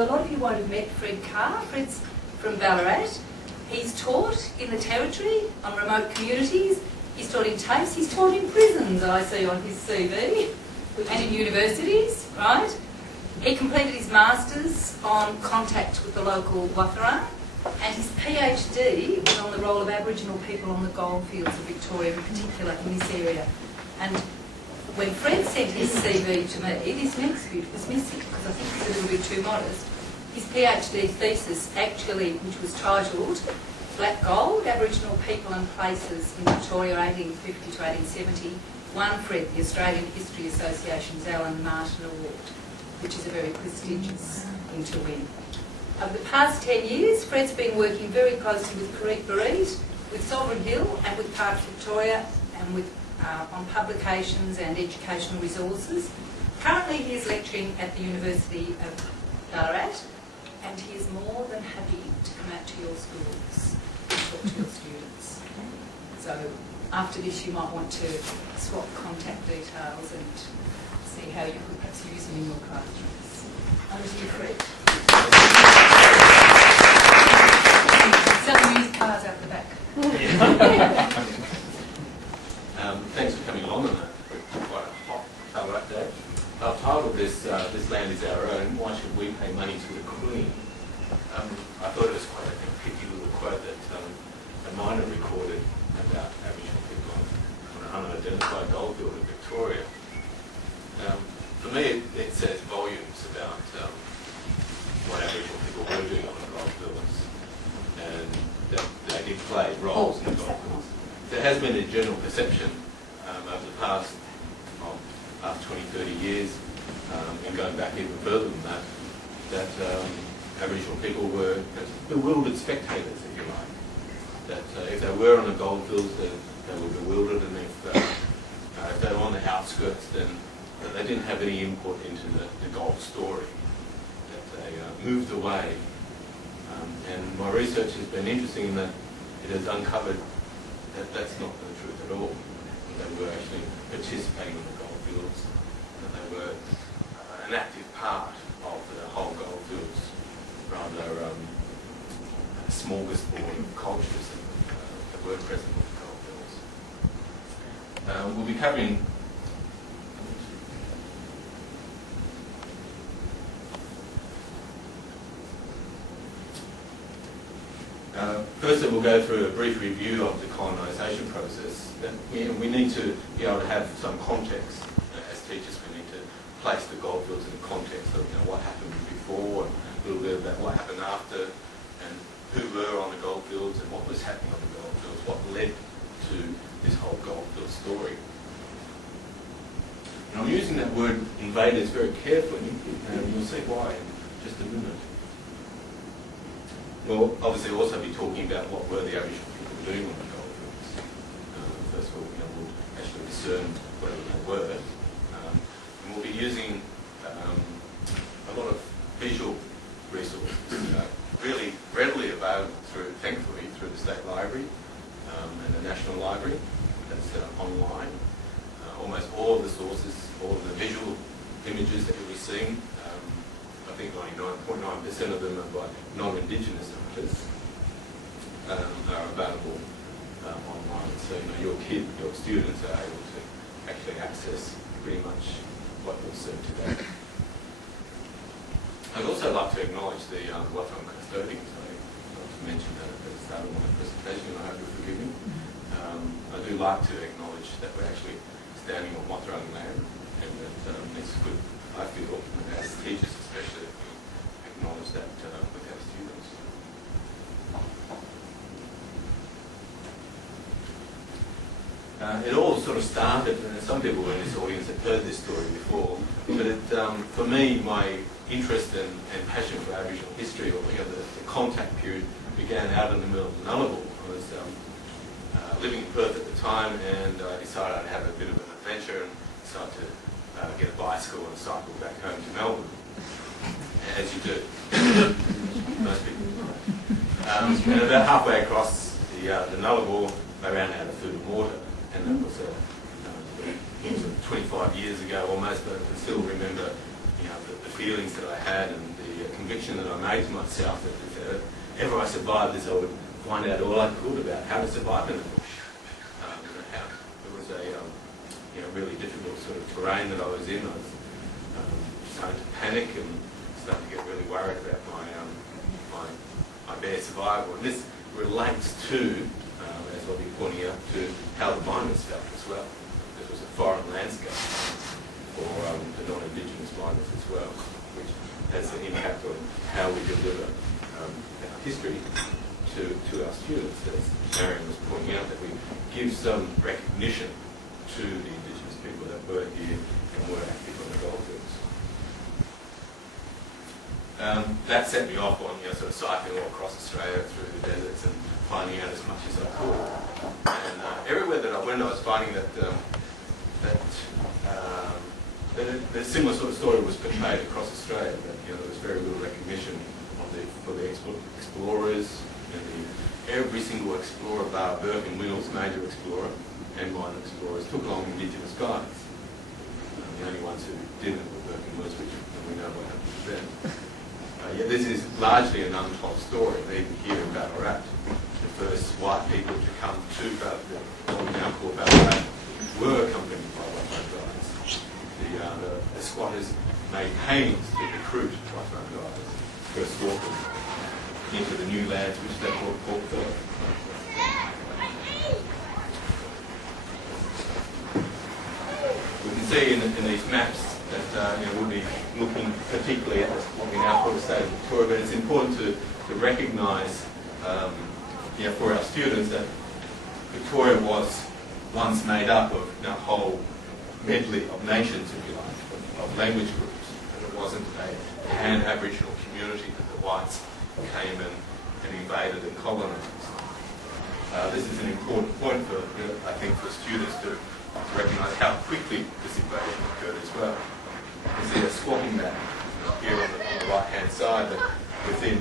a lot of you won't have met Fred Cahir. Fred's from Ballarat. He's taught in the Territory, on remote communities. He's taught in TAFEs. He's taught in prisons, I see on his CV, and in universities, right? He completed his Masters on contact with the local Watharan, and his PhD was on the role of Aboriginal people on the goldfields of Victoria, in particular in this area. And when Fred sent his CV to me, this next bit was missing because I think it's a little bit too modest. His PhD thesis actually, which was titled Black Gold, Aboriginal People and Places in Victoria 1850 to 1870, won Fred the Australian History Association's Alan Martin Award, which is a very prestigious thing to win. Over the past 10 years, Fred's been working very closely with Cahir, with Sovereign Hill and with Parks Victoria and with on publications and educational resources. Currently he is lecturing at the University of Ballarat, and he is more than happy to come out to your schools and talk to your students. So after this you might want to swap contact details and see how you could perhaps use them in your classrooms. Over to you, Fred. Selling used cars out the back. Thanks for coming along on quite a hot Ballarat day. I've titled this Land is Our Own, Why Should We Pay Money to the Queen? I thought it was quite a pithy little quote that a miner recorded about Aboriginal people on an unidentified goldfield in Victoria. For me, it says volumes about what Aboriginal people were doing on the goldfields, and that they did play roles in the goldfields. There has been a general perception over the past 20, 30 years, and going back even further than that, that Aboriginal people were bewildered spectators, if you like. That if they were on the goldfields, then they were bewildered, and if they were on the outskirts, then they didn't have any input into the gold story. That they moved away. And my research has been interesting in that it has uncovered that that's not the truth at all. They were actually participating in the goldfields, that they were an active part of the whole goldfields, rather a smorgasbord of cultures that were present in the goldfields. We'll be covering firstly, we'll go through a brief review of the colonisation process. We need to be able to have some context. As teachers, we need to place the goldfields in the context of what happened before, and a little bit about what happened after, and who were on the goldfields and what was happening on the goldfields, what led to this whole goldfield story. And I'm using that word invaders very carefully, and you'll see why in just a minute. We'll obviously also be talking about what were the Aboriginal people doing on the goldfields. First of all, we'll actually discern whatever they were. And we'll be using a lot of visual resources, really readily available thankfully, through the State Library and the National Library. That's online. Almost all of the sources, all of the visual images that you'll be seeing, I think 99.9% of them are by non-Indigenous artists, are available online. So your students are able to actually access pretty much what you'll see today. I'd also like to acknowledge the Watharan custodians. I forgot to mention that at the start of my presentation, and I hope you'll forgive me. I do like to acknowledge that we're actually standing on Watharan land, and that it's good, I feel, as teachers especially, that we acknowledge that with our students. It all sort of started, and some people in this audience have heard this story before, but for me, my interest and passion for Aboriginal history, or the contact period, began out in the middle of the Nullarbor. I was living in Perth at the time, and I decided I'd have a bit of an adventure and decided to get a bicycle and cycle back home to Melbourne, as you do. Most people do. And about halfway across the Nullarbor, I ran out of food and water, and that was 25 years ago almost, but I can still remember the feelings that I had and the conviction that I made to myself that if ever I survived this, I would find out all I could about how to survive in the bush. It was a really difficult sort of terrain that I was in. I was starting to panic and starting to get really worried about my bare survival. And this relates to, as I'll be pointing out, to how the miners felt as well. This was a foreign landscape for the non-Indigenous miners as well, which has an impact on how we deliver our history to our students, as Marion was pointing out, that we give some recognition to the Indigenous people that were here and were active on the goldfields. That set me off on sort of cycling all across Australia through the deserts and finding out as much as I could. And everywhere that I went, I was finding that a similar sort of story was portrayed across Australia. That there was very little recognition for the explorers. Every single explorer, bar Burke and Wills, major explorer and minor explorers, took along Indigenous guides. The only ones who didn't were Burke and Wills, which we know what happened to them. Yet this is largely an untold story. Even here in Ballarat, the first white people to come to what we now call Ballarat were accompanied by white guides. The squatters made pains to recruit white guides, first walkers, into the new lands which they called Port Phillip. We can see in these maps that we'll be looking particularly at what we now call the state of Victoria, but it's important to recognise for our students that Victoria was once made up of a whole medley of nations, if you like, of language groups, and it wasn't a pan-Aboriginal community that the whites came and invaded and colonised. This is an important point for, I think, for students to recognise how quickly this invasion occurred as well. You see a squatting map here on the right-hand side that within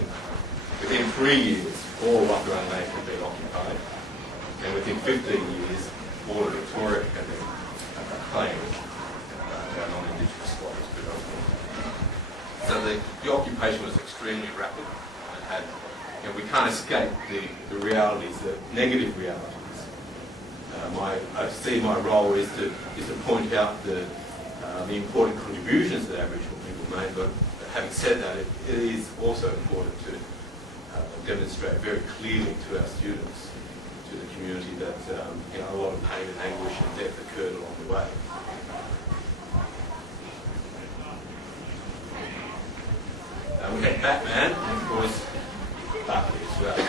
3 years, all Wakaran land had been occupied, and within 15 years, all of Victoria had been claimed by non-Indigenous squatters predominantly. So the occupation was extremely rapid. It had, we can't escape the realities, the negative realities. I see my role is to point out the important contributions that Aboriginal people made, but having said that, it is also important to demonstrate very clearly to our students, to the community, that a lot of pain and anguish and death occurred along the way. We had Batman, and of course, Buckley as well.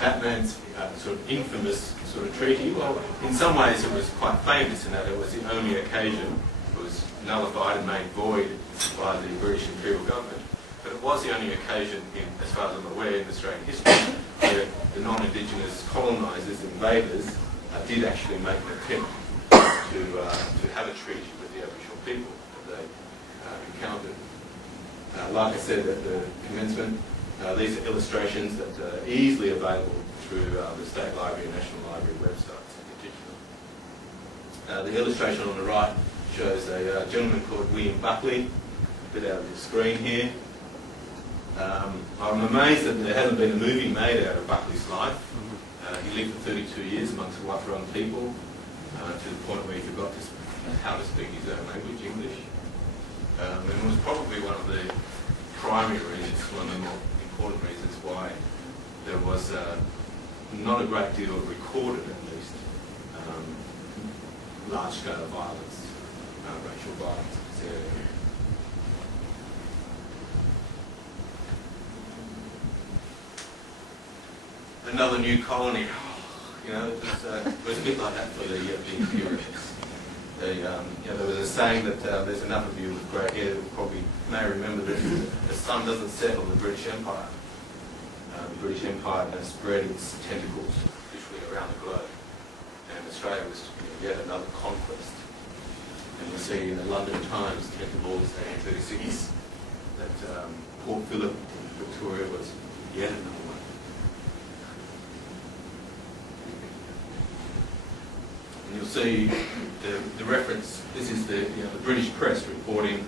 Batman's sort of infamous sort of treaty, well, in some ways it was quite famous in that it was the only occasion it was nullified and made void by the British Imperial government. But it was the only occasion, as far as I'm aware, in Australian history, where the non-Indigenous colonisers, invaders, did actually make an attempt to have a treaty with the Aboriginal people that they encountered. Like I said at the commencement, these are illustrations that are easily available through the State Library and National Library websites in particular. The illustration on the right shows a gentleman called William Buckley, a bit out of the screen here. I'm amazed that there hasn't been a movie made out of Buckley's life. He lived for 32 years amongst the Wakaran people, to the point where he forgot how to speak his own language, English. And it was probably one of the primary reasons, one of the more important reasons why there was not a great deal recorded, at least, large-scale violence, racial violence in this area. Another new colony, it was a bit like that for the Imperialists. There was a saying that there's enough of you with grey hair that probably may remember that the sun doesn't set on the British Empire. The British Empire has spread its tentacles literally around the globe, and Australia was yet another conquest. And you see in the London Times, 10th of August 1836, that Port Phillip, Victoria, was yet another one. And you'll see the reference. This is the British press reporting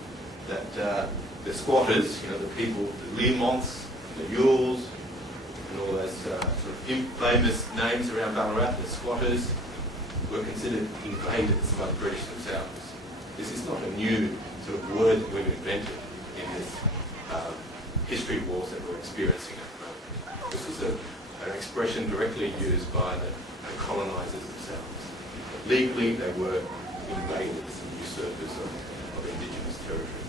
that the squatters, you know, the people, the Learmonts, the Yules, and all those sort of famous names around Ballarat, the squatters, were considered invaders by the British themselves. This is not a new sort of word that we've invented in this history wars that we're experiencing at the moment. This is an expression directly used by the colonisers themselves. Legally, they were invaders and usurpers of Indigenous territory.